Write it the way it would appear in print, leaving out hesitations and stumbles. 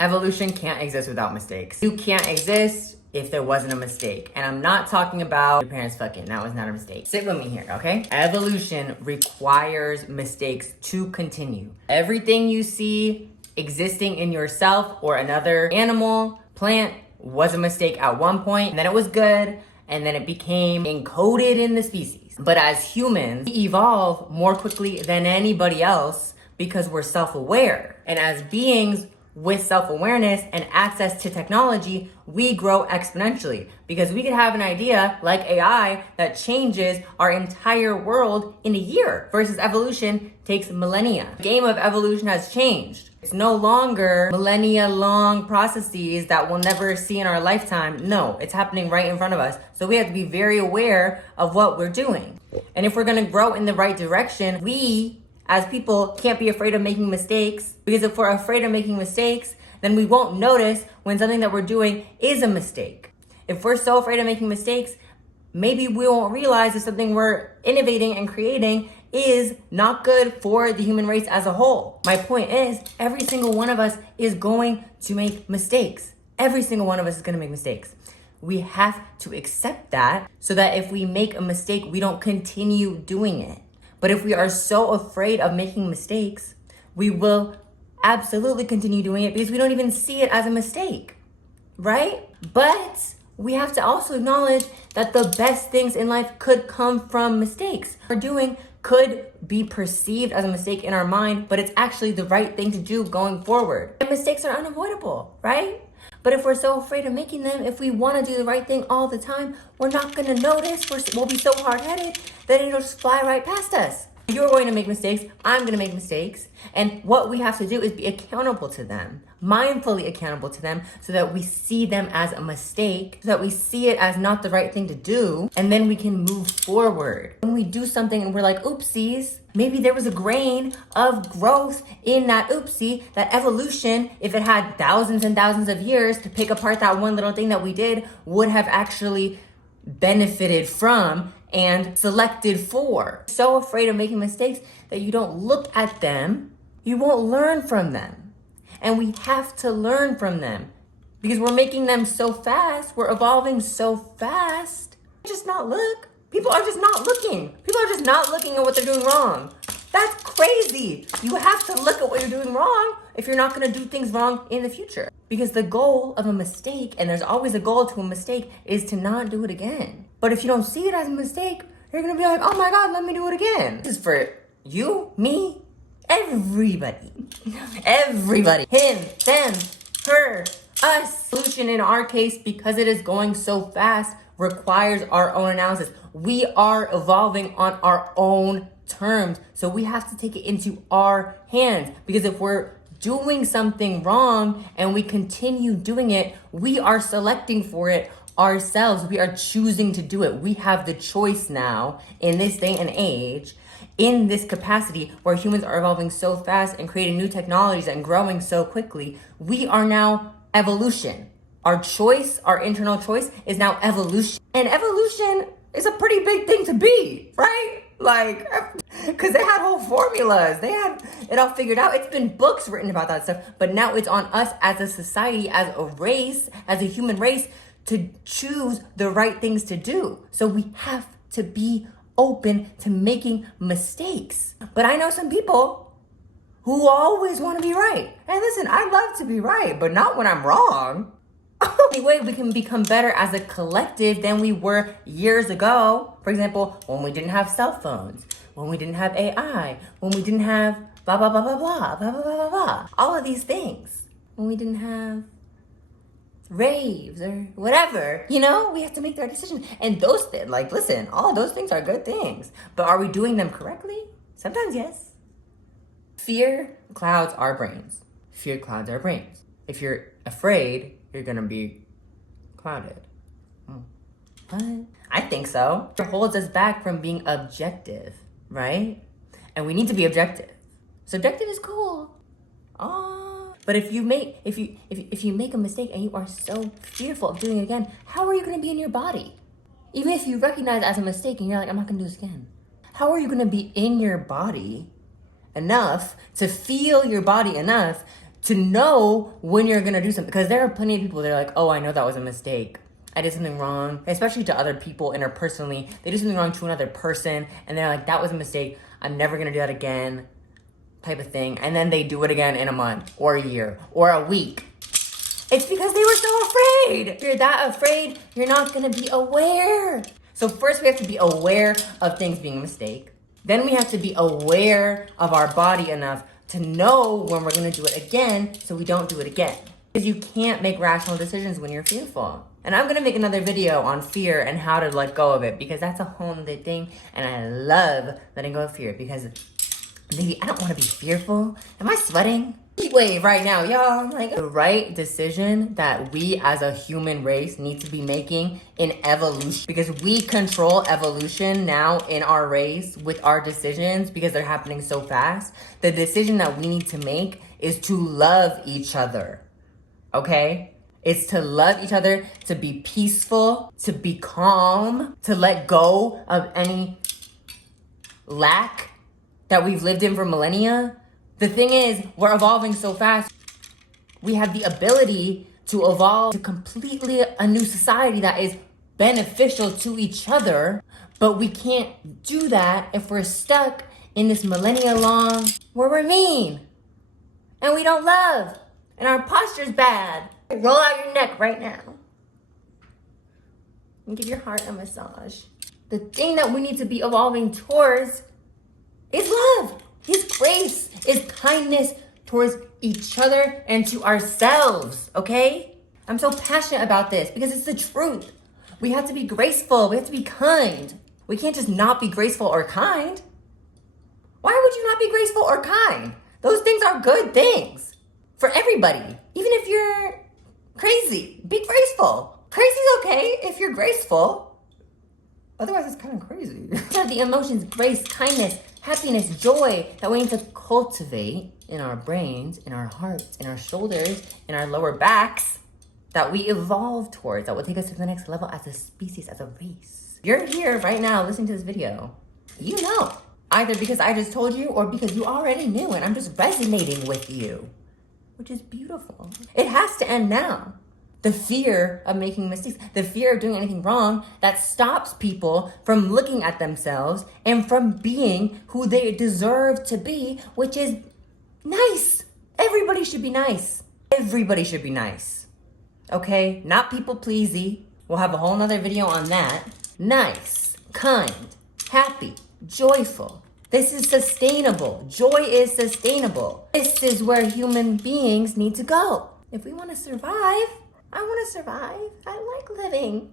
Evolution can't exist without mistakes. You can't exist if there wasn't a mistake. And I'm not talking about your parents fucking. That was not a mistake. Sit with me here, okay? Evolution requires mistakes to continue. Everything you see existing in yourself or another animal, plant, was a mistake at one point, and then it was good, and then it became encoded in the species. But as humans, we evolve more quickly than anybody else because we're self-aware. And as beings with self-awareness and access to technology, we grow exponentially because we could have an idea like AI that changes our entire world in a year versus evolution takes millennia. The game of evolution has changed. It's no longer millennia long processes that we'll never see in our lifetime. No, it's happening right in front of us. So we have to be very aware of what we're doing. And if we're gonna grow in the right direction, we as people can't be afraid of making mistakes, because if we're afraid of making mistakes, then we won't notice when something that we're doing is a mistake. If we're so afraid of making mistakes, maybe we won't realize that something we're innovating and creating is not good for the human race as a whole. My point is, every single one of us is going to make mistakes. Every single one of us is gonna make mistakes. We have to accept that so that if we make a mistake, we don't continue doing it. But if we are so afraid of making mistakes, we will absolutely continue doing it because we don't even see it as a mistake, right? But we have to also acknowledge that the best things in life could come from mistakes. What we're doing could be perceived as a mistake in our mind, but it's actually the right thing to do going forward. And mistakes are unavoidable, right? But if we're so afraid of making them, if we want to do the right thing all the time, we're not going to notice. We'll be so hard-headed that it'll just fly right past us. You're going to make mistakes. I'm going to make mistakes. And what we have to do is be accountable to them, mindfully accountable to them, so that we see them as a mistake, so that we see it as not the right thing to do, and then we can move forward. When we do something and we're like, oopsies, maybe there was a grain of growth in that oopsie, that evolution, if it had thousands and thousands of years to pick apart that one little thing that we did, would have actually benefited from and selected for. So afraid of making mistakes that you don't look at them, you won't learn from them. And we have to learn from them because we're making them so fast, we're evolving so fast. Just not look. People are just not looking. People are just not looking at what they're doing wrong. That's crazy. You have to look at what you're doing wrong if you're not going to do things wrong in the future. Because the goal of a mistake, and there's always a goal to a mistake, is to not do it again. But if you don't see it as a mistake, you're going to be like, oh my God, let me do it again. This is for you, me, everybody. Everybody. Him, them, her, us. Solution in our case, because it is going so fast, requires our own analysis. We are evolving on our own terms. So we have to take it into our hands, because if we're doing something wrong and we continue doing it, we are selecting for it ourselves. We are choosing to do it. We have the choice now in this day and age, in this capacity where humans are evolving so fast and creating new technologies and growing so quickly. We are now evolution. Our choice, our internal choice, is now evolution. And evolution is a pretty big thing to be, right? Like, because they had whole formulas. They had it all figured out. It's been books written about that stuff. But now it's on us as a society, as a race, as a human race, to choose the right things to do. So we have to be open to making mistakes. But I know some people who always want to be right. And listen, I love to be right, but not when I'm wrong. Anyway, we can become better as a collective than we were years ago. For example, when we didn't have cell phones, when we didn't have AI, when we didn't have blah, blah, blah, blah, blah, blah, blah, blah, blah. All of these things. When we didn't have raves or whatever, you know, we have to make our decisions. And those things, like, listen, all those things are good things. But are we doing them correctly? Sometimes, yes. Fear clouds our brains. Fear clouds our brains. If you're afraid, you're gonna be clouded. What? I think so. It holds us back from being objective, right? And we need to be objective. Subjective is cool. Oh, but if you make a mistake and you are so fearful of doing it again, how are you gonna be in your body? Even if you recognize it as a mistake and you're like, I'm not gonna do this again. How are you gonna be in your body enough to feel your body enough to know when you're gonna do something. Because there are plenty of people that are like, oh, I know that was a mistake. I did something wrong, especially to other people interpersonally. They do something wrong to another person and they're like, that was a mistake. I'm never gonna do that again, type of thing. And then they do it again in a month or a year or a week. It's because they were so afraid. If you're that afraid, you're not gonna be aware. So first we have to be aware of things being a mistake. Then we have to be aware of our body enough to know when we're gonna do it again so we don't do it again. Because you can't make rational decisions when you're fearful. And I'm gonna make another video on fear and how to let go of it because that's a whole other thing. And I love letting go of fear because maybe I don't wanna be fearful. Am I sweating? Heat wave right now, y'all. I'm like, the right decision that we as a human race need to be making in evolution, because we control evolution now in our race with our decisions because they're happening so fast. The decision that we need to make is to love each other, okay? It's to love each other, to be peaceful, to be calm, to let go of any lack that we've lived in for millennia. The thing is, we're evolving so fast. We have the ability to evolve to completely a new society that is beneficial to each other, but we can't do that if we're stuck in this millennia long where we're mean and we don't love and our posture's bad. Roll out your neck right now and give your heart a massage. The thing that we need to be evolving towards is love, is grace, is kindness towards each other and to ourselves, okay? I'm so passionate about this because it's the truth. We have to be graceful, we have to be kind. We can't just not be graceful or kind. Why would you not be graceful or kind? Those things are good things for everybody. Even if you're crazy, be graceful. Crazy's okay if you're graceful. Otherwise, it's kind of crazy. The emotions, grace, kindness, happiness, joy that we need to cultivate in our brains, in our hearts, in our shoulders, in our lower backs, that we evolve towards, that will take us to the next level as a species, as a race. You're here right now listening to this video. You know, either because I just told you or because you already knew and I'm just resonating with you, which is beautiful. It has to end now. The fear of making mistakes, the fear of doing anything wrong that stops people from looking at themselves and from being who they deserve to be, which is nice. Everybody should be nice. Everybody should be nice. Okay? Not people pleasy. We'll have a whole nother video on that. Nice, kind, happy, joyful. This is sustainable. Joy is sustainable. This is where human beings need to go. If we want to survive, I want to survive. I like living.